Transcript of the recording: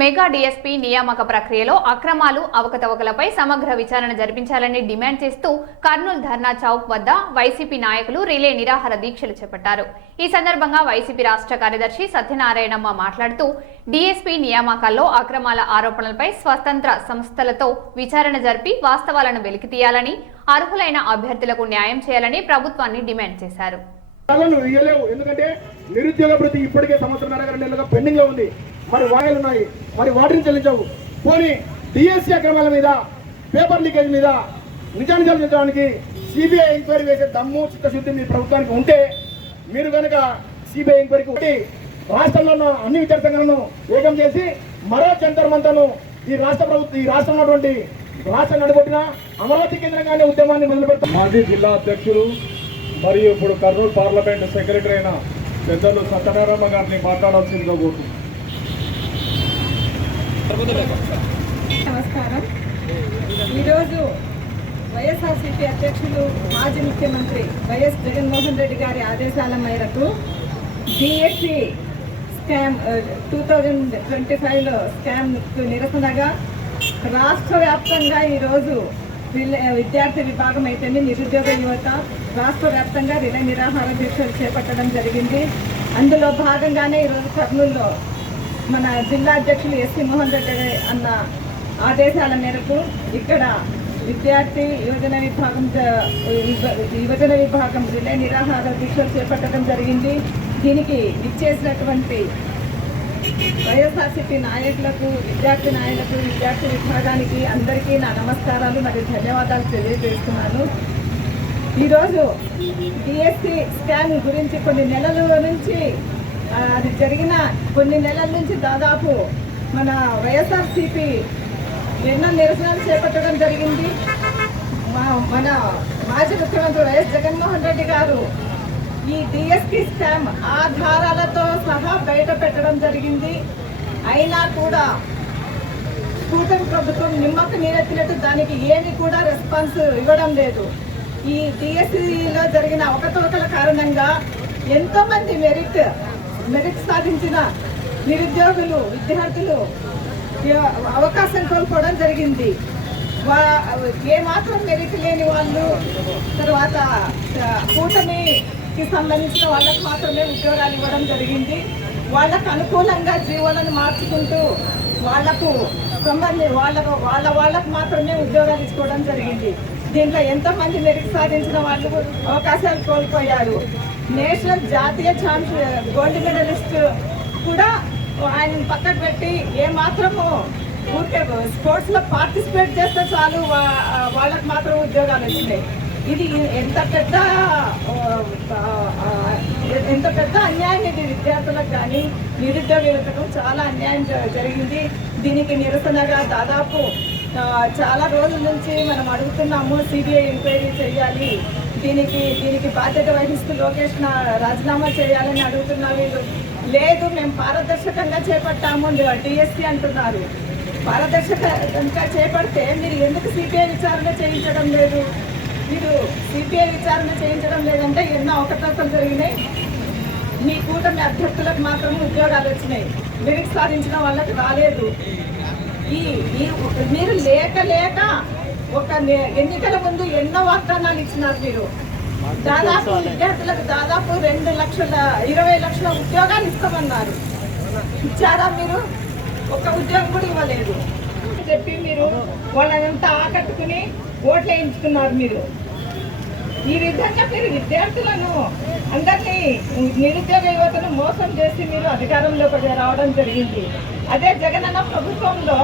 Mega DSP నియామక ప్రక్రియలో అక్రమాలు అవకతవకలపై సమగ్ర విచారణ జరిపించాలని డిమాండ్ చేస్తూ కర్నూలు ధర్నా చౌక్ వద్ద వైసీపీ నాయకులు రిలే నిరాహార దీక్షలు చేపట్టారు. ఈ సందర్భంగా వైసీపీ రాష్ట్ర కార్యదర్శి సత్యనారాయణమ్మ మాట్లాడుతూ డీఎస్పీ నియామకాల్లో అక్రమాల ఆరోపణలపై స్వతంత్ర సంస్థలతో విచారణ జరిపి వాస్తవాలను వెలికితీయాలని, అర్హులైన అభ్యర్థులకు న్యాయం చేయాలని ప్రభుత్వాన్ని డిమాండ్ చేశారు. ఎందుకంటే నిరుద్యోగ భృతి ఇప్పటికే సంవత్సరంన్నర నెలలుగా పెండింగ్ లో ఉంది. మరి వాయిదాలు ఉన్నాయి, మరి వాటిని చెల్లించవు. పోనీ డిఎస్సీ అక్రమాల మీద, పేపర్ లీకేజ్ మీద నిజాలు చెల్లించడానికి సిబిఐ ఎంక్వైరీ వేసే దమ్ము చిత్తశుద్ధి మీ ప్రభుత్వానికి ఉంటే మీరు కనుక సిబిఐ ఎంక్వైరీకి రాష్ట్రంలో ఉన్న అన్ని విద్యార్థులను ఏకం చేసి మరో జంతర్ మంతను ఈ రాష్ట్రం ఉన్నటువంటి రాష్ట్రం నడుపుట్టిన అమరావతి కేంద్రంగానే ఉద్యమాన్ని మొదలుపెడతాం. మాజీ జిల్లా అధ్యక్షులు మరియు ఇప్పుడు కర్నూలు పార్లమెంట్ సెక్రటరీ అయిన పెద్దలు సత్యనారాయణ గారిని మాట్లాడాల్సిందిగా కోరుతున్నాను. నమస్కారం. ఈరోజు వైఎస్ఆర్సీపీ అధ్యక్షులు మాజీ ముఖ్యమంత్రి వైఎస్ జగన్మోహన్ రెడ్డి గారి ఆదేశాల మేరకు డిఎస్సి స్కామ్ 2025లో స్కామ్కు నిరసనగా రాష్ట్ర వ్యాప్తంగా ఈరోజు విద్యార్థి విభాగం అయితేనే నిరుద్యోగ యువత రాష్ట్ర వ్యాప్తంగా రిలే నిరాహార దీక్షలు చేపట్టడం జరిగింది. అందులో భాగంగానే ఈరోజు కర్నూలులో మన జిల్లా అధ్యక్షులు ఎస్సీ మోహన్ రెడ్డి అన్న ఆదేశాల మేరకు ఇక్కడ విద్యార్థి యువజన విభాగం రిలే నిరాహార దీక్షలు చేపట్టడం జరిగింది. దీనికి ఇచ్చేసినటువంటి వైఎస్ఆర్సీపీ నాయకులకు, విద్యార్థి నాయకులకు, విద్యార్థి విభాగానికి అందరికీ నా నమస్కారాలు మరియు ధన్యవాదాలు తెలియజేస్తున్నాను. ఈరోజు డిఎస్సి స్కామ్ గురించి కొన్ని నెలల నుంచి అది జరిగిన కొన్ని నెలల నుంచి దాదాపు మన వైఎస్ఆర్సీపీ ఎన్నో నిరసనలు చేపట్టడం జరిగింది. మన మాజీ ముఖ్యమంత్రి వైఎస్ జగన్మోహన్ రెడ్డి గారు ఈ డిఎస్సి స్కామ్ ఆధారాలతో సహా బయట పెట్టడం జరిగింది. అయినా కూడా కూటమి ప్రభుత్వం నిమ్మకు నీరెత్తినట్టు దానికి ఏమీ కూడా రెస్పాన్స్ ఇవ్వడం లేదు. ఈ డిఎస్సిలో జరిగిన అవకతవకల కారణంగా ఎంతోమంది మెరిట్ సాధించిన నిరుద్యోగులు, విద్యార్థులు అవకాశం కోల్పోవడం జరిగింది. ఏమాత్రం మెరిట్ లేని వాళ్ళు, తర్వాత కూటమికి సంబంధించిన వాళ్ళకు మాత్రమే ఉద్యోగాలు ఇవ్వడం జరిగింది. వాళ్ళకు అనుకూలంగా జీవోలను మార్చుకుంటూ వాళ్లకు వాళ్ళకు మాత్రమే ఉద్యోగాలు ఇచ్చుకోవడం జరిగింది. దీంట్లో ఎంతోమంది మెరిట్ సాధించిన వాళ్ళు అవకాశాలు కోల్పోయారు. నేషనల్ జాతీయ గోల్డ్ మెడలిస్ట్ కూడా ఆయన పక్కకు పెట్టి ఏమాత్రము ఊరికే స్పోర్ట్స్లో పార్టిసిపేట్ చేస్తే చాలు వాళ్ళకు మాత్రం ఉద్యోగాలు వచ్చినాయి. ఇది ఎంత పెద్ద అన్యాయం ఇది. విద్యార్థులకు కానీ నిరుద్యోగ యువతకు చాలా అన్యాయం జరిగింది. దీనికి నిరసనగా దాదాపు చాలా రోజుల నుంచి మనం అడుగుతున్నాము, సిబిఐ ఎంక్వైరీ చేయాలి, దీనికి బాధ్యత వహిస్తూ లోకేష్ రాజీనామా చేయాలని అడుగుతున్నారు. లేదు, మేము పారదర్శకంగా చేపట్టాము డిఎస్సి అంటున్నారు. పారదర్శకంగా చేపడితే మీరు ఎందుకు సిబిఐ విచారణ చేయించడం లేదు? మీరు సిబిఐ విచారణ చేయించడం లేదంటే ఎన్నో అవకతవకలు జరిగినాయి. మీ కూటమి అభ్యర్థులకు మాత్రం ఉద్యోగాలు వచ్చినాయి, మెరిట్ సాధించిన వాళ్ళకి రాలేదు. మీరు లేక ఒక ఎన్నికల ముందు ఎన్నో వాగ్దానాలు ఇచ్చినారు. మీరు దాదాపు విద్యార్థులకు దాదాపు 2,20,00,000 ఉద్యోగాలు ఇస్తామన్నారు. ఇచ్చారా? మీరు ఒక ఉద్యోగం కూడా ఇవ్వలేదు చెప్పి మీరు వాళ్ళనంతా ఆకట్టుకుని ఓట్లు వేయించుకున్నారు. మీరు ఈ విధంగా మీరు విద్యార్థులను అందరినీ, నిరుద్యోగ యువతను మోసం చేసి మీరు అధికారంలోకి రావడం జరిగింది. అదే జగనన్న ప్రభుత్వంలో